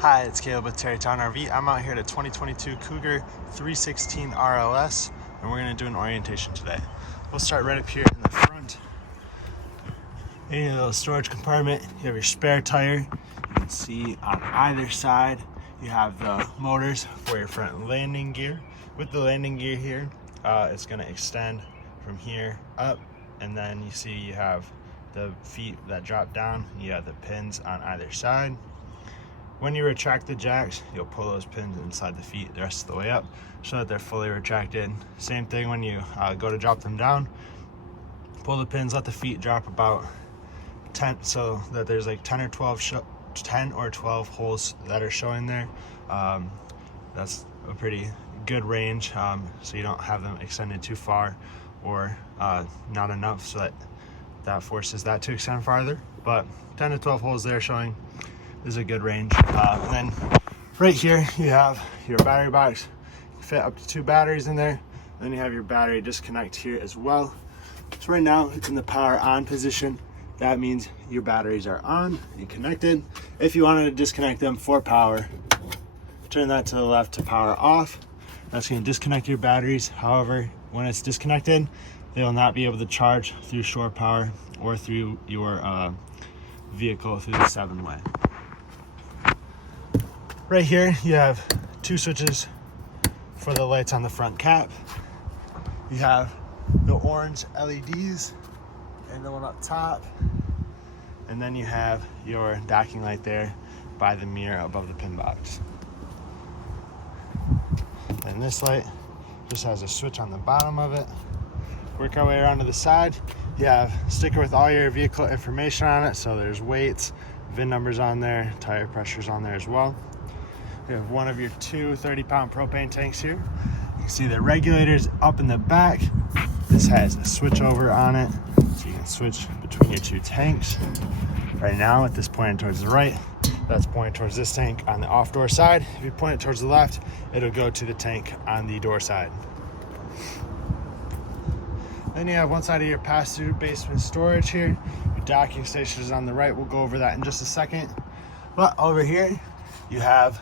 Hi, it's Caleb with Terrytown RV. I'm out here at a 2022 Cougar 316 RLS, and we're going to do an orientation today. We'll start right up here in the front. In your little storage compartment, you have your spare tire. You can see on either side, you have the motors for your front landing gear. With the landing gear here, it's going to extend from here up, and then you see you have the feet that drop down. You have the pins on either side. When you retract the jacks, you'll pull those pins inside the feet the rest of the way up so that they're fully retracted. Same thing when you go to drop them down. Pull the pins, let the feet drop about 10, so that there's like 10 or 12 holes that are showing there. That's a pretty good range, so you don't have them extended too far or not enough, so that forces that to extend farther. But 10 to 12 holes there showing is a good range. And then right here you have your battery box. You fit up to 2 batteries in there. Then you have your battery disconnect here as well. So right now it's in the power on position. That means your batteries are on and connected. If you wanted to disconnect them for power, turn that to the left to power off. That's going to disconnect your batteries. However, when it's disconnected, they will not be able to charge through shore power or through your vehicle through the 7-way. Right here, you have 2 switches for the lights on the front cap. You have the orange LEDs and the one up top. And then you have your docking light there by the mirror above the pin box. And this light just has a switch on the bottom of it. Work our way around to the side. You have a sticker with all your vehicle information on it. So there's weights, VIN numbers on there, tire pressures on there as well. We have one of your 2 30-pound propane tanks here. You can see the regulators up in the back. This has a switch over on it, so you can switch between your 2 tanks. Right now, at this pointing towards the right, that's pointing towards this tank on the off-door side. If you point it towards the left, it'll go to the tank on the door side. Then you have one side of your pass-through basement storage here. Your docking station is on the right. We'll go over that in just a second. But over here, you have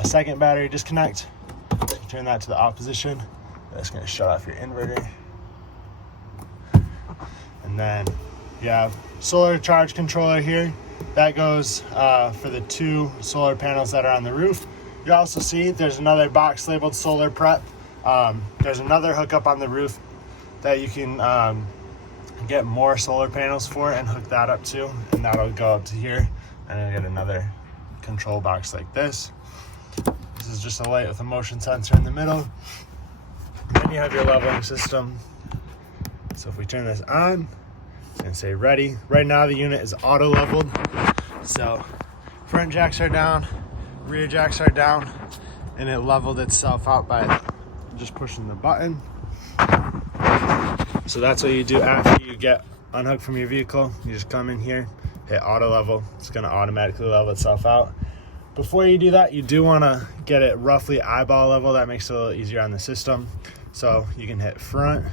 a second battery disconnect. Turn that to the opposition. That's going to shut off your inverter. And then you have solar charge controller here. That goes for the 2 solar panels that are on the roof. You also see there's another box labeled solar prep. There's another hookup on the roof that you can get more solar panels for and hook that up to, and that'll go up to here, and then get another control box like this. This is just a light with a motion sensor in the middle. And then you have your leveling system. So if we turn this on, it's going to say ready. Right now the unit is auto leveled. So front jacks are down, rear jacks are down, and it leveled itself out by just pushing the button. So that's what you do after you get unhooked from your vehicle. You just come in here, hit auto level. It's going to automatically level itself out. Before you do that, you do want to get it roughly eyeball level. That makes it a little easier on the system. So you can hit front,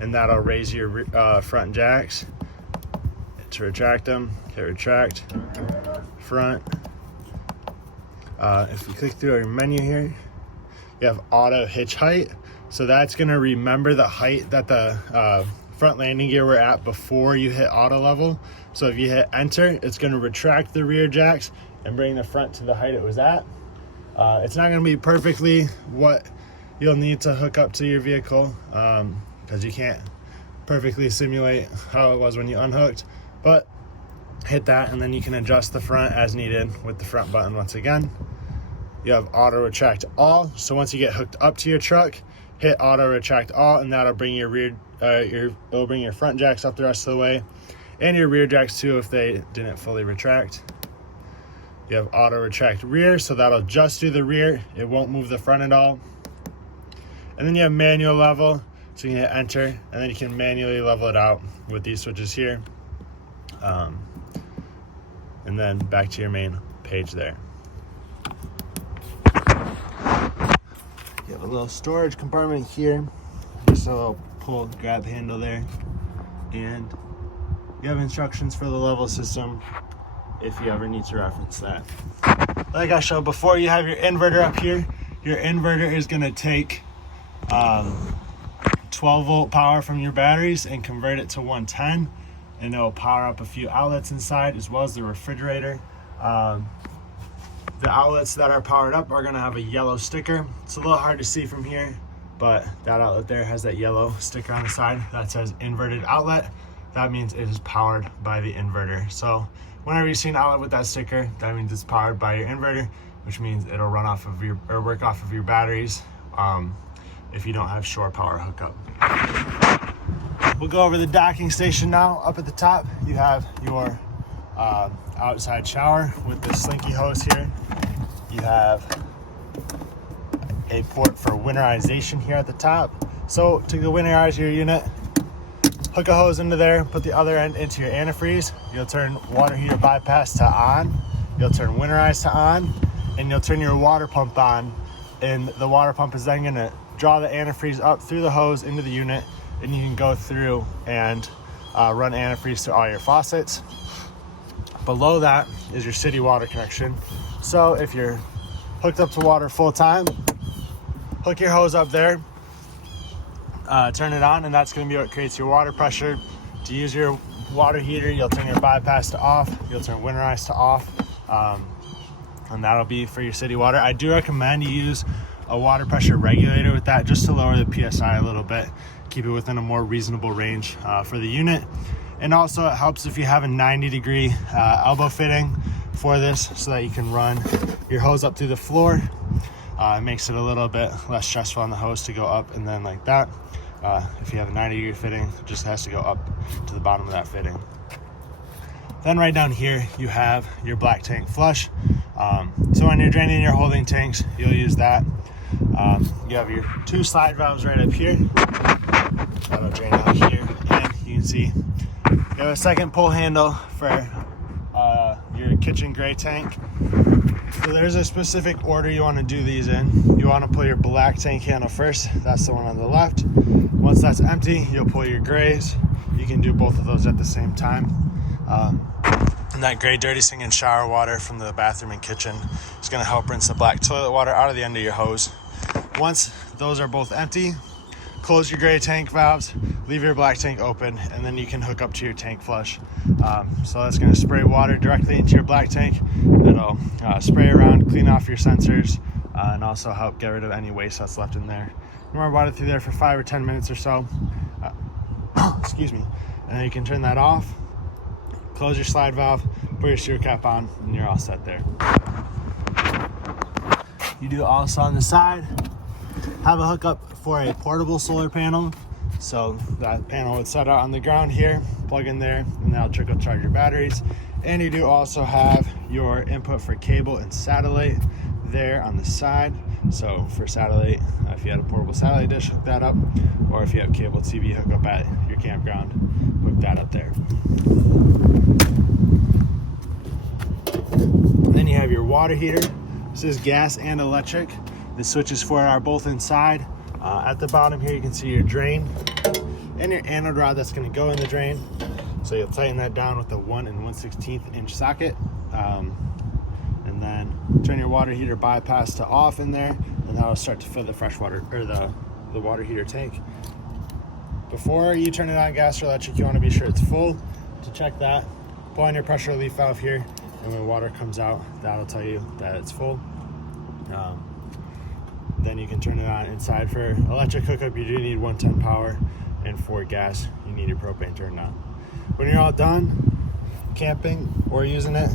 and that'll raise your front jacks. To retract them, hit retract, front. If you click through our menu here, you have auto hitch height. So that's going to remember the height that the front landing gear were at before you hit auto level. So if you hit enter, it's going to retract the rear jacks and bring the front to the height it was at. It's not going to be perfectly what you'll need to hook up to your vehicle, because you can't perfectly simulate how it was when you unhooked, but hit that and then you can adjust the front as needed with the front button once again. You have auto retract all, so once you get hooked up to your truck, hit auto retract all, and that'll bring your it'll bring your front jacks up the rest of the way, and your rear jacks too if they didn't fully retract. You have auto retract rear, so that'll just do the rear. It won't move the front at all. And then you have manual level, so you can hit enter, and then you can manually level it out with these switches here. And then back to your main page there. You have a little storage compartment here, just a little pull grab handle there, and you have instructions for the level system if you ever need to reference that. like I showed before, you have your inverter up here. Your inverter is going to take 12 volt power from your batteries and convert it to 110, and it will power up a few outlets inside as well as the refrigerator. The outlets that are powered up are going to have a yellow sticker. It's a little hard to see from here, but that outlet there has that yellow sticker on the side that says inverted outlet. That means it is powered by the inverter. So whenever you see an outlet with that sticker, that means it's powered by your inverter, which means it'll run off of your, or work off of your batteries if you don't have shore power hookup. We'll go over the docking station now. Up at the top, you have your outside shower with the slinky hose here. You have a port for winterization here at the top. So to go winterize your unit, hook a hose into there, put the other end into your antifreeze. You'll turn water heater bypass to on. You'll turn winterize to on, and you'll turn your water pump on. And the water pump is then gonna draw the antifreeze up through the hose into the unit, and you can go through and run antifreeze to all your faucets. Below that is your city water connection. So if you're hooked up to water full time, hook your hose up there, turn it on, and that's going to be what creates your water pressure. To use your water heater, you'll turn your bypass to off, you'll turn winterize to off, and that'll be for your city water. I do recommend you use a water pressure regulator with that, just to lower the PSI a little bit, keep it within a more reasonable range for the unit. And also it helps if you have a 90-degree elbow fitting for this, so that you can run your hose up through the floor. It makes it a little bit less stressful on the hose to go up and then like that. If you have a 90-degree fitting, it just has to go up to the bottom of that fitting. Then right down here, you have your black tank flush. So when you're draining your holding tanks, you'll use that. You have your 2 slide valves right up here. That'll drain out here, and you can see you have a second pull handle for your kitchen gray tank. So there's a specific order you want to do these in. You want to pull your black tank handle first. That's the one on the left. Once that's empty, you'll pull your grays. You can do both of those at the same time. And that gray dirty sink and shower water from the bathroom and kitchen is going to help rinse the black toilet water out of the end of your hose. Once those are both empty, close your gray tank valves, leave your black tank open, and then you can hook up to your tank flush. So that's going to spray water directly into your black tank. It'll spray around, clean off your sensors, and also help get rid of any waste that's left in there. You want to water through there for 5 or 10 minutes or so. Excuse me. And then you can turn that off, close your slide valve, put your sewer cap on, and you're all set there. You do also on the side have a hookup for a portable solar panel. So that panel would set out on the ground here, plug in there, and that'll trickle charge your batteries. And you do also have your input for cable and satellite there on the side. So for satellite, if you had a portable satellite dish, hook that up, or if you have cable TV hookup at your campground, hook that up there. Then you have your water heater. This is gas and electric. The switches for it are both inside. At the bottom here, you can see your drain and your anode rod that's going to go in the drain. So you'll tighten that down with a 1 1/16 inch socket. And then turn your water heater bypass to off in there, and that'll start to fill the fresh water, or the water heater tank. Before you turn it on, gas or electric, you want to be sure it's full. To check that, pull on your pressure relief valve here, and when water comes out, that'll tell you that it's full. Then you can turn it on inside. For electric hookup, you do need 110 power, and for gas, you need your propane turned on. When you're all done camping or using it,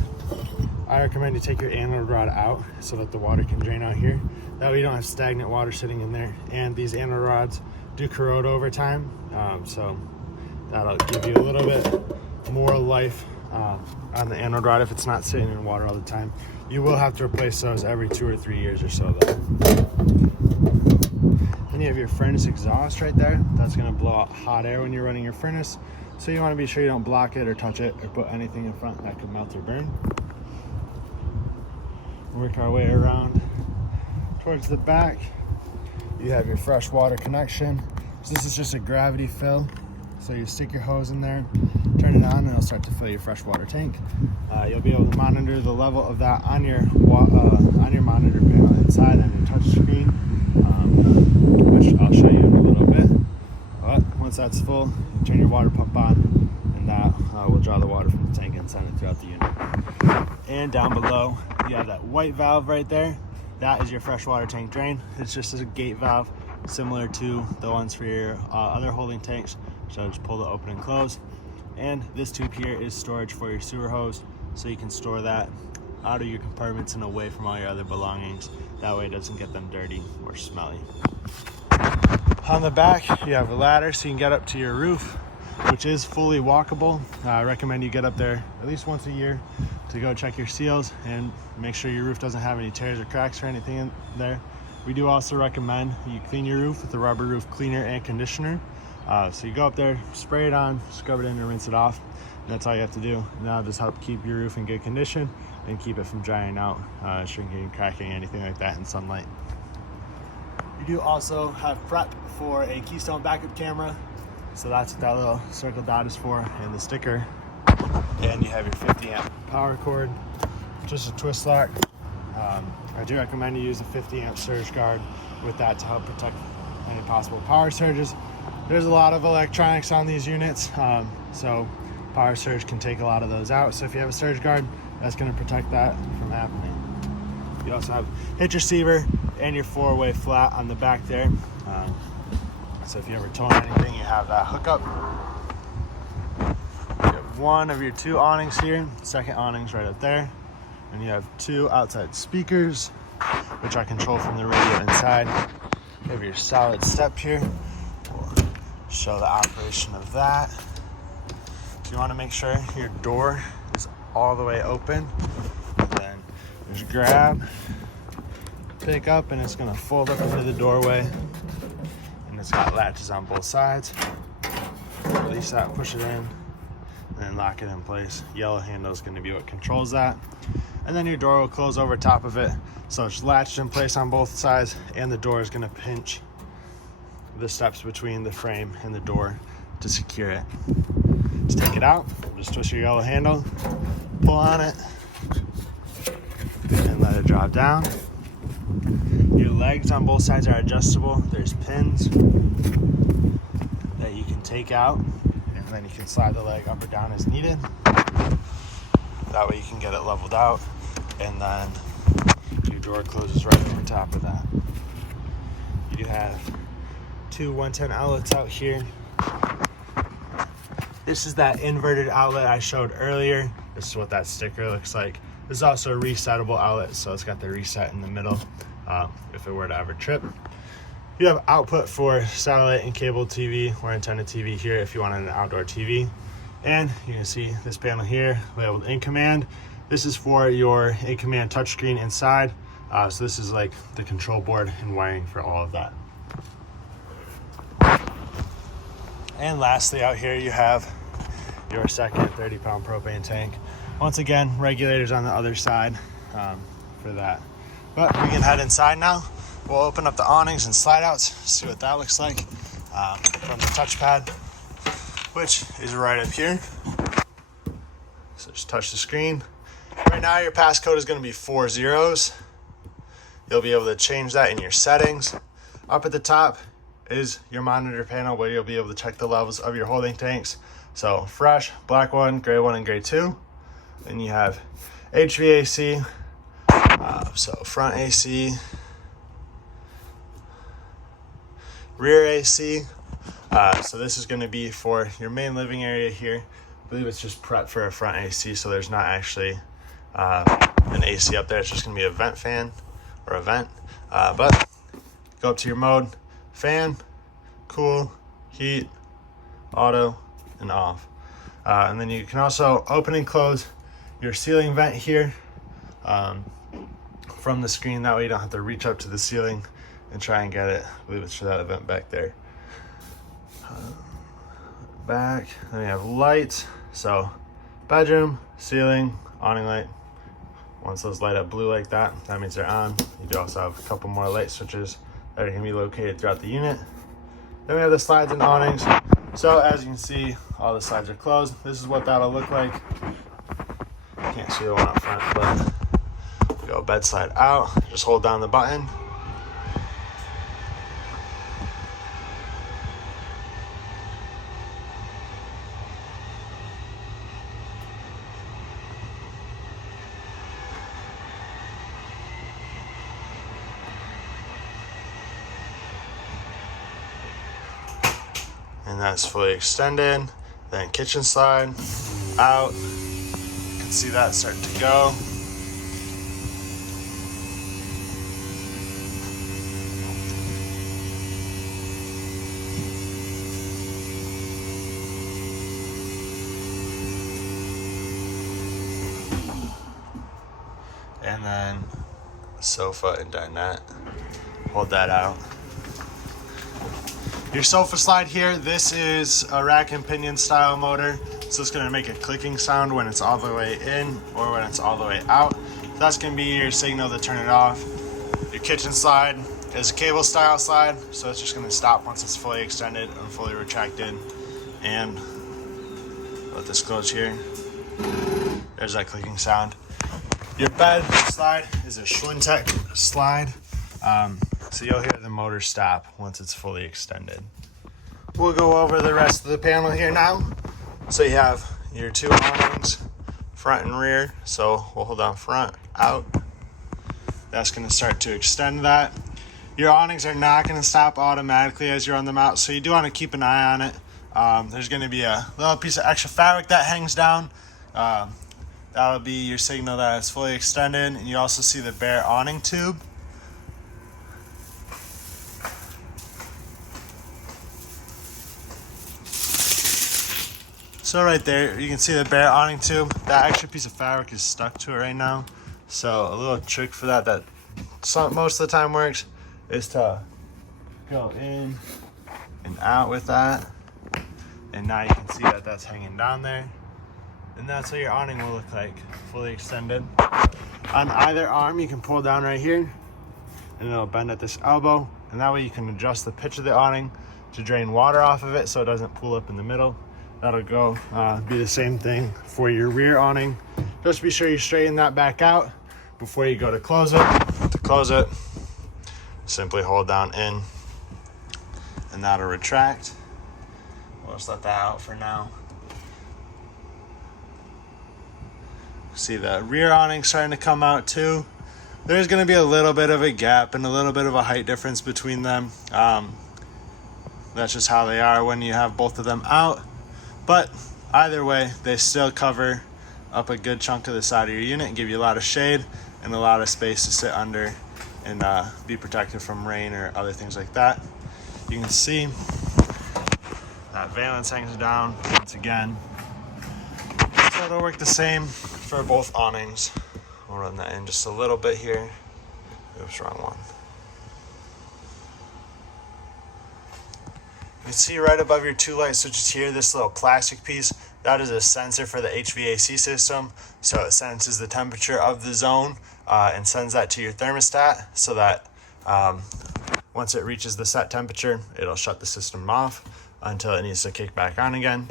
I recommend you take your anode rod out so that the water can drain out here. That way you don't have stagnant water sitting in there. And these anode rods do corrode over time, so that'll give you a little bit more life on the anode rod if it's not sitting in water all the time. You will have to replace those every 2 or 3 years or so though. Then you have your furnace exhaust right there. That's going to blow out hot air when you're running your furnace. So you want to be sure you don't block it or touch it or put anything in front that could melt or burn. Work our way around towards the back. You have your fresh water connection. So this is just a gravity fill. So you stick your hose in there, turn it on and it'll start to fill your freshwater tank. You'll be able to monitor the level of that on your monitor panel inside on your touch screen, which I'll show you in a little bit. But once that's full, you turn your water pump on, and that will draw the water from the tank and send it throughout the unit. And down below, you have that white valve right there. That is your freshwater tank drain. It's just a gate valve, similar to the ones for your other holding tanks. So just pull to open and close. And this tube here is storage for your sewer hose, so you can store that out of your compartments and away from all your other belongings. That way it doesn't get them dirty or smelly. On the back, you have a ladder so you can get up to your roof, which is fully walkable. I recommend you get up there at least once a year to go check your seals and make sure your roof doesn't have any tears or cracks or anything in there. We do also recommend you clean your roof with a rubber roof cleaner and conditioner. So you go up there, spray it on, scrub it in and rinse it off. And that's all you have to do. And that'll just help keep your roof in good condition and keep it from drying out, shrinking, cracking, anything like that in sunlight. You do also have prep for a Keystone backup camera. So that's what that little circle dot is for, and the sticker. And you have your 50 amp power cord, just a twist lock. I do recommend you use a 50 amp surge guard with that to help protect any possible power surges. There's a lot of electronics on these units, so power surge can take a lot of those out. So if you have a surge guard, that's going to protect that from happening. You also have hitch receiver and your 4-way flat on the back there. So if you ever tow anything, you have that hookup. You have one of your 2 awnings here, second awning's right up there. And you have 2 outside speakers, which I control from the radio inside. You have your solid step here. Show the operation of that. So you want to make sure your door is all the way open, and then just grab, pick up, and it's going to fold up into the doorway, and it's got latches on both sides. Release that, push it in, and then lock it in place. Yellow handle is going to be what controls that, and then your door will close over top of it, so it's latched in place on both sides, and the door is going to pinch the steps between the frame and the door to secure it. Just take it out, just twist your yellow handle, pull on it, and let it drop down. Your legs on both sides are adjustable. There's pins that you can take out, and then you can slide the leg up or down as needed. That way you can get it leveled out, and then your door closes right over top of that. You do have 2 110 outlets out here. This is that inverted outlet I showed earlier. This is what that sticker looks like. This is also a resettable outlet, so it's got the reset in the middle if it were to ever trip. You have output for satellite and cable TV or antenna TV here if you wanted an outdoor TV. And you can see this panel here labeled In Command. This is for your In Command touchscreen inside. So this is like the control board and wiring for all of that. And lastly, out here you have your second 30-pound propane tank. Once again, regulators on the other side for that. But we can head inside now. We'll open up the awnings and slide outs, see what that looks like from the touchpad, which is right up here. So just touch the screen. Right now your passcode is going to be 4 zeros. You'll be able to change that in your settings. Up at the top is your monitor panel where you'll be able to check the levels of your holding tanks. So fresh, black 1, gray 1, and gray 2. Then you have HVAC, so front AC, rear AC. So this is going to be for your main living area here. I believe it's just prep for a front AC, so there's not actually an AC up there. It's just going to be a vent fan or a vent. But go up to your mode, fan, cool, heat, auto, and off. And then you can also open and close your ceiling vent here from the screen. That way you don't have to reach up to the ceiling and try and get it. I believe it's for that vent back there. Back, then we have lights. So bedroom, ceiling, awning light. Once those light up blue like that, that means they're on. You do also have a couple more light switches that are going to be located throughout the unit. Then we have the slides and awnings. So as you can see, all the sides are closed. This is what that'll look like. Can't see the one up front, but we go bed slide out. Just hold down the button. And that's fully extended. Then kitchen slide out. You can see that start to go. And then sofa and dinette. Hold that out. Your sofa slide here, this is a rack and pinion style motor. So it's gonna make a clicking sound when it's all the way in or when it's all the way out. That's gonna be your signal to turn it off. Your kitchen slide is a cable style slide. So it's just gonna stop once it's fully extended and fully retracted. And let this close here. There's that clicking sound. Your bed slide is a Schwintek slide. So you'll hear the motor stop once it's fully extended. We'll go over the rest of the panel here now. So you have your two awnings, front and rear. So we'll hold down front, out. That's gonna start to extend that. Your awnings are not gonna stop automatically as you're on them out, so you do wanna keep an eye on it. There's gonna be a little piece of extra fabric that hangs down. That'll be your signal that it's fully extended. And you also see the bare awning tube. So right there, you can see the bare awning tube. That extra piece of fabric is stuck to it right now. So a little trick for that most of the time works is to go in and out with that. And now you can see that that's hanging down there. And that's what your awning will look like, fully extended. On either arm, you can pull down right here and it'll bend at this elbow. And that way you can adjust the pitch of the awning to drain water off of it so it doesn't pool up in the middle. That'll go be the same thing for your rear awning. Just be sure you straighten that back out before you go to close it. To close it, simply hold down in and that'll retract. We'll just let that out for now. See the rear awning starting to come out too. There's going to be a little bit of a gap and a little bit of a height difference between them. That's just how they are when you have both of them out. But either way, they still cover up a good chunk of the side of your unit and give you a lot of shade and a lot of space to sit under and be protected from rain or other things like that. You can see that valance hangs down once again. So it'll work the same for both awnings. We'll run that in just a little bit here. Oops, wrong one. You can see right above your two light switches here, this little plastic piece, that is a sensor for the HVAC system. So it senses the temperature of the zone and sends that to your thermostat so that once it reaches the set temperature, it'll shut the system off until it needs to kick back on again.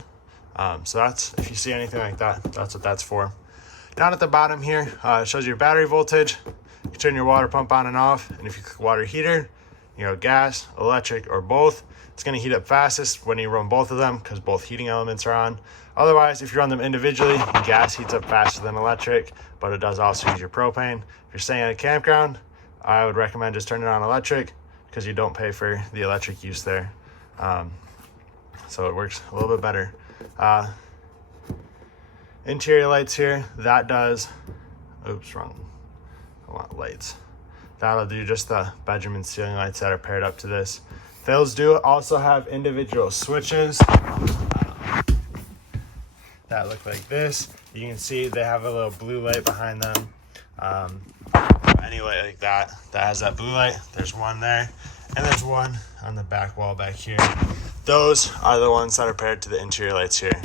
So that's, if you see anything like that, that's what that's for. Down at the bottom here, it shows your battery voltage. You can turn your water pump on and off, and if you click water heater, gas, electric, or both, it's going to heat up fastest when you run both of them because both heating elements are on. Otherwise, if you run them individually, gas heats up faster than electric, but it does also use your propane. If you're staying at a campground, I would recommend just turning on electric because you don't pay for the electric use there. So it works a little bit better. Interior lights here, that does, oops, wrong, I want lights. That'll do just the bedroom and ceiling lights that are paired up to this. Those do also have individual switches that look like this. You can see they have a little blue light behind them. Any light like that has that blue light, there's one there, and there's one on the back wall back here. Those are the ones that are paired to the interior lights here.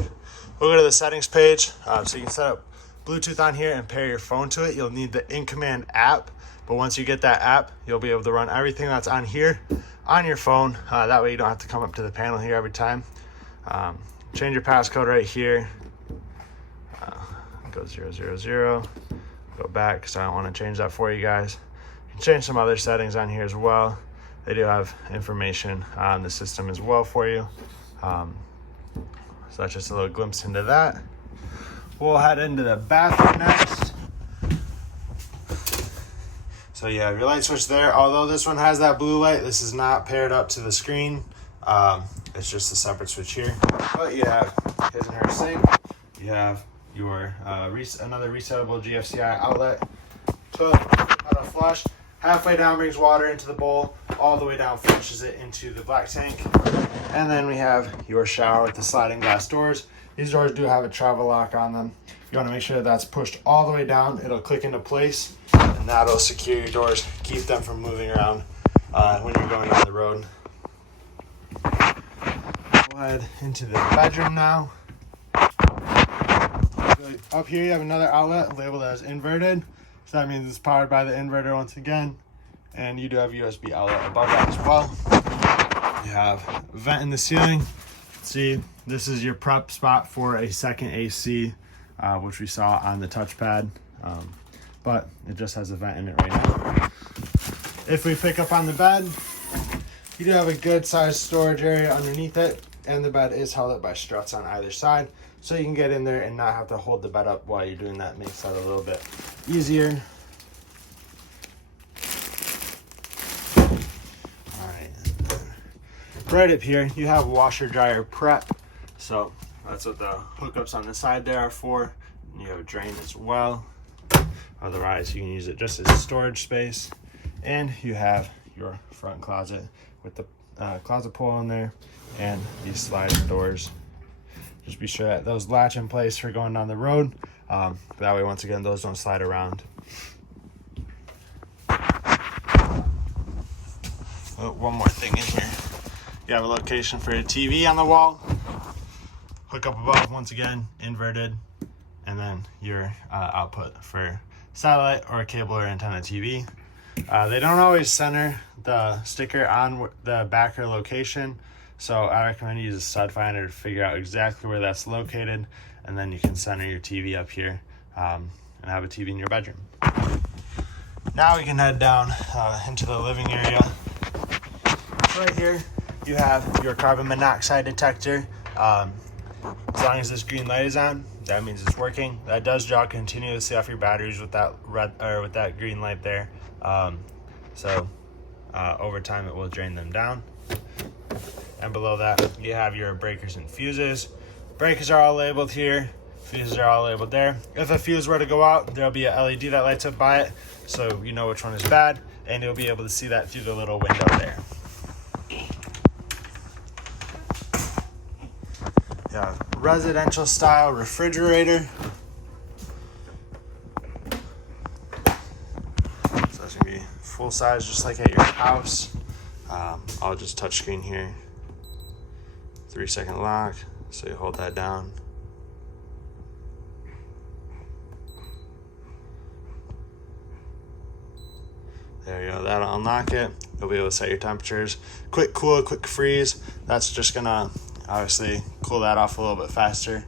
We'll go to the settings page. So you can set up Bluetooth on here and pair your phone to it. You'll need the in-command app, but once you get that app, you'll be able to run everything that's on here on your phone. That way you don't have to come up to the panel here every time. Change your passcode right here. Go 000. Go back because I don't want to change that for you guys. You can change some other settings on here as well. They do have information on the system as well for you. So that's just a little glimpse into that. We'll head into the bathroom next. So you have your light switch there. Although this one has that blue light, this is not paired up to the screen. It's just a separate switch here. But you have his and her sink. You have your another resettable GFCI outlet. Toilet auto flush. Halfway down brings water into the bowl. All the way down flushes it into the black tank. And then we have your shower with the sliding glass doors. These doors do have a travel lock on them. You want to make sure that that's pushed all the way down. It'll click into place, and that'll secure your doors, keep them from moving around when you're going down the road. We'll head into the bedroom now. Up here you have another outlet labeled as inverted. So that means it's powered by the inverter once again. And you do have a USB outlet above that as well. You have a vent in the ceiling. See, this is your prep spot for a second AC, which we saw on the touchpad. But it just has a vent in it right now. If we pick up on the bed, you do have a good sized storage area underneath it. And the bed is held up by struts on either side. So you can get in there and not have to hold the bed up while you're doing that. Makes that a little bit easier. Right up here, you have washer dryer prep. So that's what the hookups on the side there are for. And you have a drain as well. Otherwise, you can use it just as storage space. And you have your front closet with the closet pull in there and these sliding doors. Just be sure that those latch in place for going down the road. That way, once again, those don't slide around. Oh, one more thing in here. You have a location for your TV on the wall. Hook up above, once again, inverted. And then your output for satellite or cable or antenna TV. They don't always center the sticker on the backer location. So I recommend you use a stud finder to figure out exactly where that's located. And then you can center your TV up here and have a TV in your bedroom. Now we can head down into the living area. Right here, you have your carbon monoxide detector. As long as this green light is on, that means it's working. That does draw continuously off your batteries with that red or with that green light there. Over time, it will drain them down. And below that, you have your breakers and fuses. Breakers are all labeled here. Fuses are all labeled there. If a fuse were to go out, there'll be a LED that lights up by it, so you know which one is bad, and you'll be able to see that through the little window there. Yeah, residential style refrigerator. So that's gonna be full size, just like at your house. I'll just touch screen here. 3-second lock, so you hold that down. There you go, that'll unlock it. You'll be able to set your temperatures. Quick cool, quick freeze. That's just gonna obviously cool that off a little bit faster.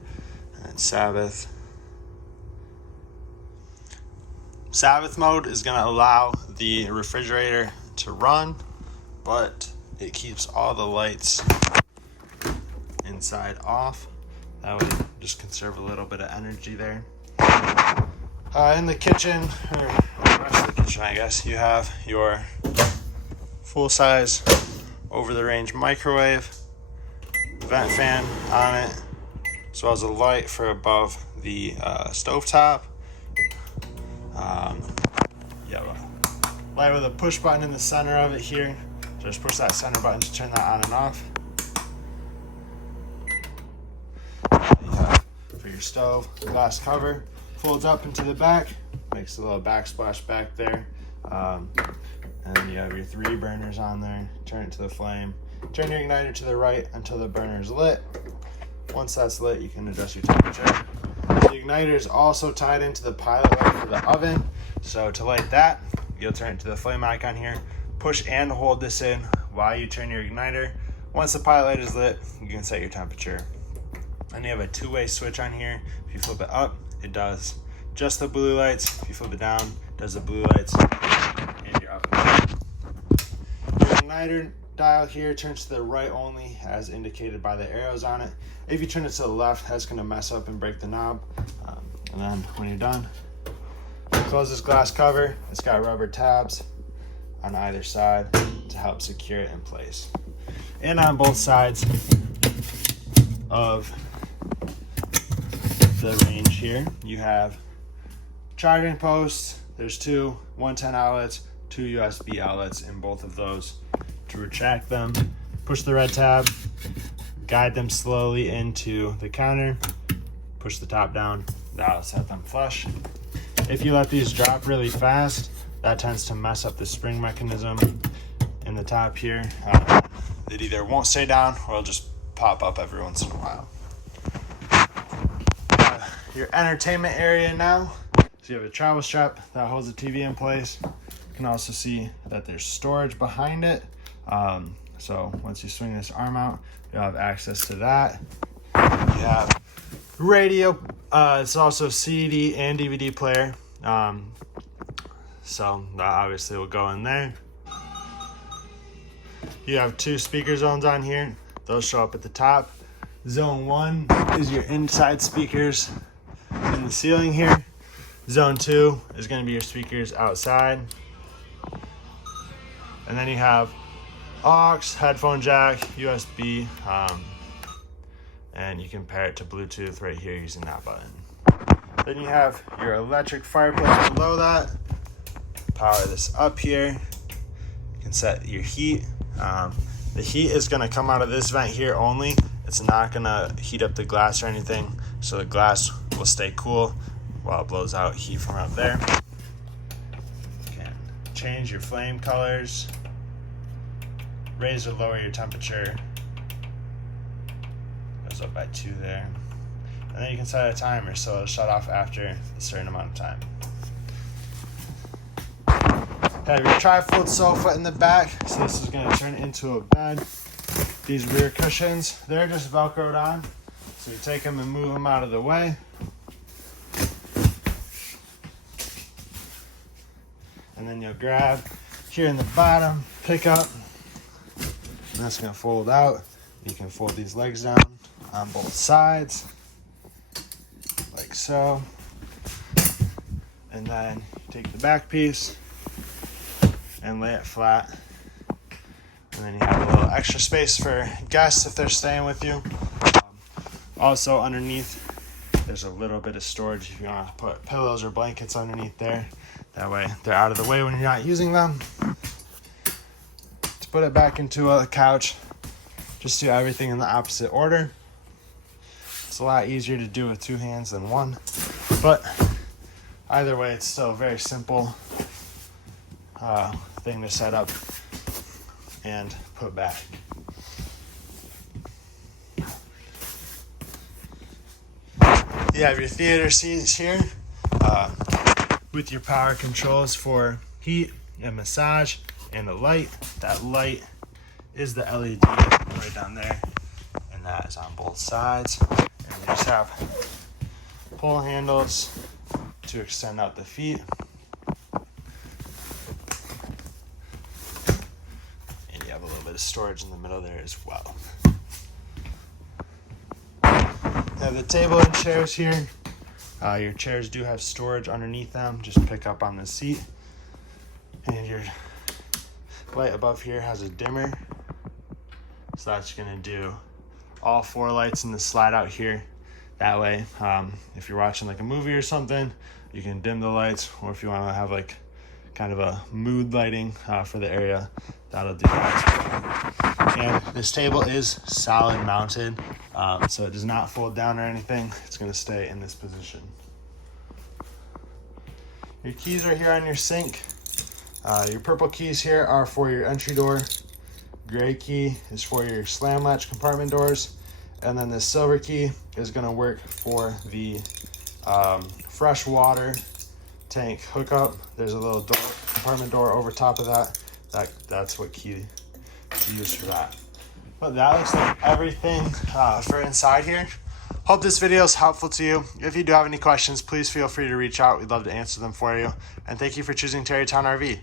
And Sabbath. Sabbath mode is gonna allow the refrigerator to run, but it keeps all the lights inside off. That would just conserve a little bit of energy there. In the kitchen, or the rest of the kitchen, I guess, you have your full-size over-the-range microwave, vent fan on it, as well as a light for above the stovetop. You have a light with a push button in the center of it here. Just push that center button to turn that on and off. You have for your stove, glass cover, folds up into the back, makes a little backsplash back there. And then you have your 3 burners on there. Turn it to the flame. Turn your igniter to the right until the burner is lit. Once that's lit, you can adjust your temperature. The igniter is also tied into the pilot light for the oven. So to light that, you'll turn it to the flame icon here. Push and hold this in while you turn your igniter. Once the pilot light is lit, you can set your temperature. And you have a two-way switch on here. If you flip it up, it does just the blue lights. If you flip it down, it does the blue lights, and you're up and down. Your igniter dial here turns to the right only, as indicated by the arrows on it. If you turn it to the left, that's going to mess up and break the knob. And then when you're done, close this glass cover. It's got rubber tabs on either side to help secure it in place. And on both sides of the range here, you have charging posts. There's two 110 outlets, two USB outlets in both of those. To retract them, push the red tab, guide them slowly into the counter, push the top down, that'll set them flush. If you let these drop really fast, that tends to mess up the spring mechanism in the top here. It either won't stay down or it'll just pop up every once in a while. Your entertainment area now. So you have a travel strap that holds the TV in place. You can also see that there's storage behind it. So once you swing this arm out, you'll have access to that. You have radio. It's also CD and DVD player. So that obviously will go in there. You have two speaker zones on here. Those show up at the top. Zone 1 is your inside speakers in the ceiling here. Zone 2 is going to be your speakers outside. And then you have aux, headphone jack, USB, and you can pair it to Bluetooth right here using that button. Then you have your electric fireplace below that. Power this up here. You can set your heat. The heat is going to come out of this vent here only. It's not going to heat up the glass or anything, so the glass will stay cool while it blows out heat from up there. You can change your flame colors, raise or lower your temperature. Goes up by 2 there. And then you can set a timer so it'll shut off after a certain amount of time. Have your tri-fold sofa in the back, so this is going to turn into a bed. These rear cushions, they're just Velcroed on, so you take them and move them out of the way. And then you'll grab here in the bottom, pick up, and that's going to fold out. You can fold these legs down on both sides, like so. And then you take the back piece and lay it flat. And then you have a little extra space for guests if they're staying with you. Also underneath, there's a little bit of storage if you want to put pillows or blankets underneath there. That way they're out of the way when you're not using them. To put it back into a couch, just do everything in the opposite order. It's a lot easier to do with 2 hands than 1. But either way, it's still a very simple thing to set up and put back. You have your theater seats here with your power controls for heat and massage and the light. That light is the LED right down there, and that is on both sides. And you just have pull handles to extend out the feet. And you have a little bit of storage in the middle there as well. You have the table and chairs here. Your chairs do have storage underneath them. Just pick up on the seat. And your light above here has a dimmer. So that's going to do all 4 lights in the slide out here. That way, if you're watching like a movie or something, you can dim the lights. Or if you want to have like kind of a mood lighting for the area, that'll do that. And this table is solid mounted, so it does not fold down or anything. It's going to stay in this position. Your keys are here on your sink. Your purple keys here are for your entry door. Gray key is for your slam latch compartment doors. And then this silver key is going to work for the fresh water tank hookup. There's a little compartment door over top of that. That's what key to use for that. But that looks like everything for inside here. Hope this video is helpful to you. If you do have any questions, please feel free to reach out. We'd love to answer them for you. And thank you for choosing Tarrytown RV.